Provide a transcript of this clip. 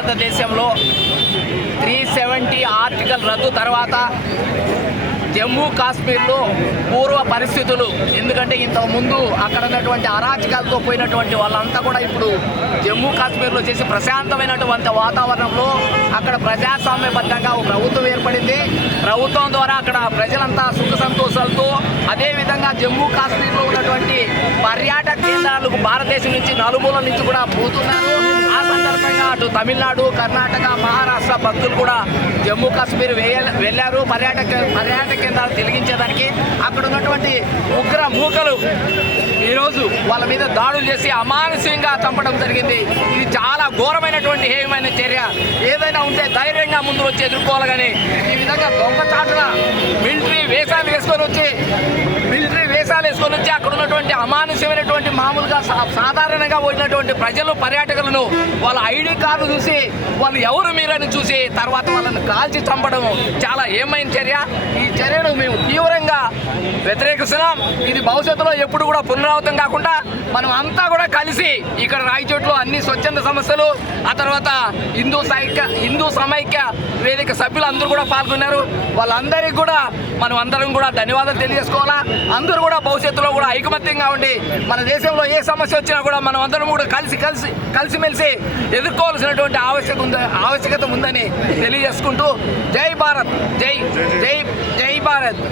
భారతదేశంలో three seventy article రద్దు తర్వాత జమ్మూ కాశ్మీర్లో పూర్వ పరిస్థితులు. ఎందుకంటే ఇంతకు ముందు అక్కడ ఉన్నటువంటి అరాచకాలతో పోయినటువంటి వాళ్ళంతా కూడా ఇప్పుడు జమ్మూ కాశ్మీర్లో చేసి ప్రశాంతమైనటువంటి వాతావరణంలో అక్కడ ప్రజాస్వామ్యబద్ధంగా ఒక ప్రభుత్వం ఏర్పడింది. ప్రభుత్వం ద్వారా అక్కడ ప్రజలంతా సుఖ సంతోషాలతో అదేవిధంగా జమ్మూ కాశ్మీర్లో ఉన్నటువంటి పర్యాటక కేంద్రాలకు భారతదేశం నుంచి నలుమూల నుంచి కూడా పోతున్నారు. ఆ సందర్భంగా అటు తమిళనాడు కర్ణాటక మహారాష్ట్ర భక్తులు కూడా జమ్మూ కాశ్మీర్ వెళ్ళారు. పర్యాటక పర్యాటక కేంద్రాలు తెలిగించేదానికి అక్కడ ఉన్నటువంటి ఉగ్ర మూకలు ఈరోజు వాళ్ళ మీద దాడులు చేసి అమానుషంగా చంపడం జరిగింది. ఇది చాలా ఘోరమైనటువంటి హేయమైన చర్య. ఏదైనా ఉంటే ధైర్యంగా ముందు వచ్చి ఎదుర్కోవాలి కానీ ఈ విధంగా దొంగచాటున మిలిటరీ వేషాలు వేసుకొని వచ్చి వేషాలు నుంచి అక్కడ ఉన్నటువంటి అమానుష్యమైనటువంటి మామూలుగా సా- సాధారణంగా పోయినటువంటి ప్రజలు పర్యాటకులను వాళ్ళ ఐడి కార్డు చూసి వాళ్ళు ఎవరు మీరని చూసి తర్వాత వాళ్ళని కాల్చి చంపడం చాలా ఏమైన చర్య? ఈ చర్యను మేము తీవ్రంగా వ్యతిరేకిస్తున్నాం. ఇది భవిష్యత్తులో ఎప్పుడు కూడా పునరావృతం కాకుండా మనం అంతా కూడా కలిసి ఇక్కడ రాయచోట్లో అన్ని స్వచ్ఛంద సమస్యలు ఆ తర్వాత హిందూ సైక్య హిందూ సమైక్య వేదిక సభ్యులు అందరూ కూడా పాల్గొన్నారు. వాళ్ళందరికీ కూడా మనం అందరం కూడా ధన్యవాదాలు తెలియజేసుకోవాలా. అందరూ కూడా భవిష్యత్తులో కూడా ఐకమత్యంగా ఉండి మన దేశంలో ఏ సమస్య వచ్చినా కూడా మనం అందరం కూడా కలిసి కలిసి కలిసిమెలిసి ఎదుర్కోవాల్సినటువంటి ఆవశ్యకత ఉంది ఆవశ్యకత ఉందని తెలియజేసుకుంటూ జై భారత్. జై జై జై భారత్.